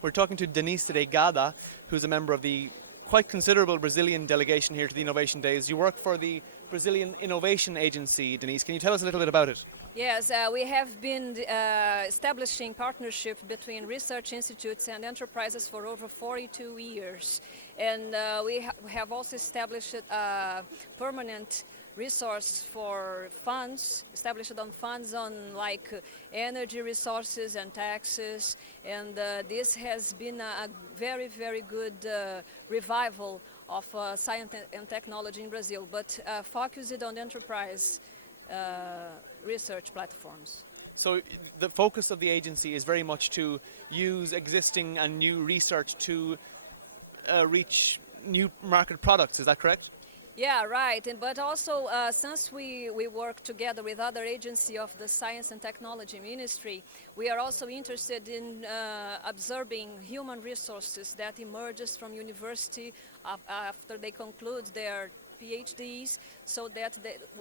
We're talking to Denise Reigada, who's a member of the quite considerable Brazilian delegation here to the Innovation Days. You work for the Brazilian Innovation Agency, Denise. Can you tell us a little bit about it? Yes, we have been establishing partnership between research institutes and enterprises for over 42 years. And we have also established a permanent resource for funds, established on funds on like energy resources and taxes. And this has been a very, very good revival of science and technology in Brazil, but focused on enterprise research platforms. So the focus of the agency is very much to use existing and new research to reach new market products. Is that correct? Yeah, right. But also, since we work together with other agencies of the Science and Technology Ministry, we are also interested in observing human resources that emerges from university after they conclude their PhDs, so that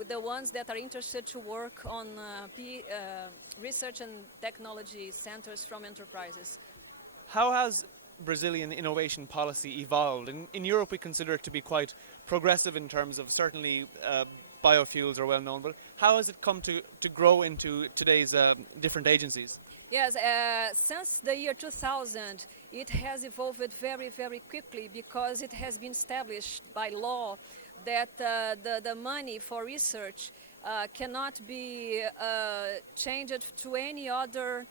the ones that are interested to work on research and technology centers from enterprises. How has Brazilian innovation policy evolved? In Europe, we consider it to be quite progressive in terms of certainly biofuels are well known, but how has it come to grow into today's different agencies? Yes, since the year 2000, it has evolved very, very quickly because it has been established by law that the money for research cannot be changed to any other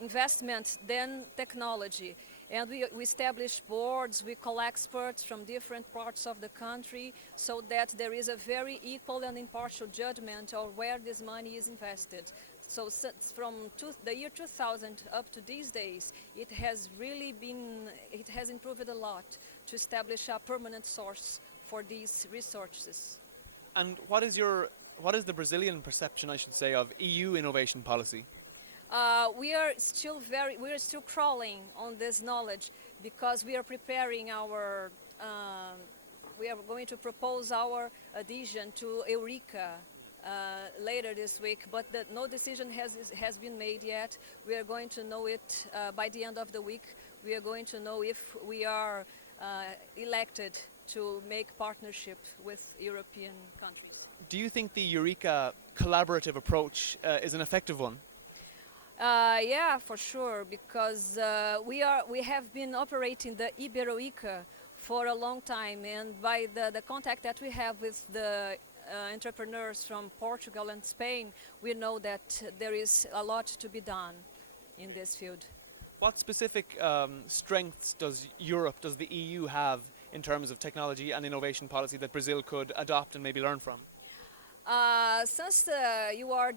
investment than technology. And we establish boards, we call experts from different parts of the country so that there is a very equal and impartial judgment of where this money is invested. So from the year 2000 up to these days, it has improved a lot to establish a permanent source for these resources. And what is the Brazilian perception, I should say, of EU innovation policy? We are still crawling on this knowledge because we are preparing we are going to propose our adhesion to Eureka later this week, but no decision has been made yet. We are going to know it by the end of the week. We are going to know if we are elected to make partnership with European countries. Do you think the Eureka collaborative approach is an effective one? Yeah, for sure, because we have been operating the Eureka for a long time, and by the contact that we have with the entrepreneurs from Portugal and Spain, we know that there is a lot to be done in this field. What specific strengths does the EU have in terms of technology and innovation policy that Brazil could adopt and maybe learn from? Since you are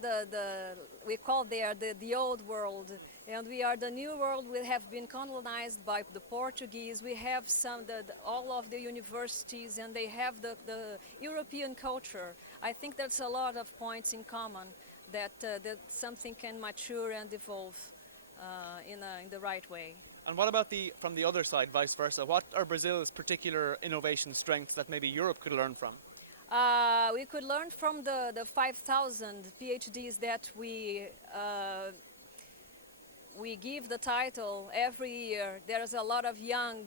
we call the old world, and we are the new world, we have been colonized by the Portuguese. We have all of the universities, and they have the European culture. I think there's a lot of points in common that something can mature and evolve in the right way. And what about from the other side, vice versa? What are Brazil's particular innovation strengths that maybe Europe could learn from? We could learn from the 5,000 PhDs that we give the title every year. There's a lot of young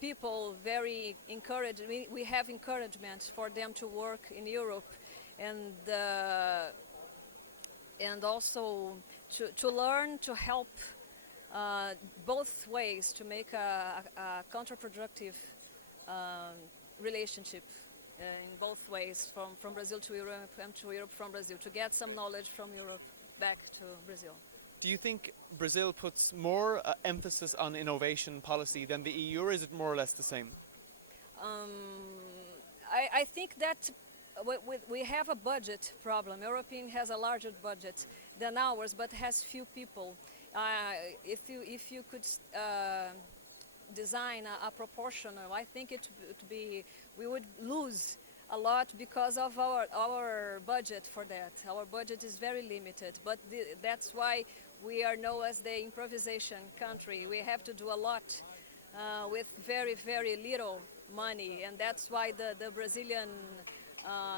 people very encouraged. We have encouragement for them to work in Europe, and also to learn to help both ways to make a counterproductive relationship. In both ways, from Brazil to Europe and to Europe from Brazil, to get some knowledge from Europe back to Brazil. Do you think Brazil puts more emphasis on innovation policy than the EU, or is it more or less the same? I think that we have a budget problem. European has a larger budget than ours, but has few people. If you could design a proportional, I think we would lose a lot because of our budget for that. Our budget is very limited, but that's why we are known as the improvisation country. We have to do a lot with very, very little money, and that's why the Brazilian,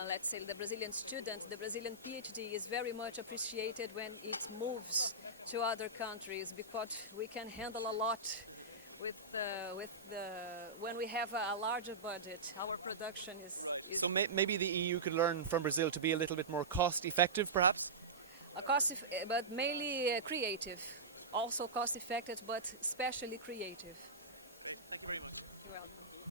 let's say the Brazilian student, the Brazilian PhD is very much appreciated when it moves to other countries because we can handle a lot when we have a larger budget. Our production is So maybe the EU could learn from Brazil to be a little bit more cost effective, perhaps? but mainly creative. Also cost effective, but especially creative.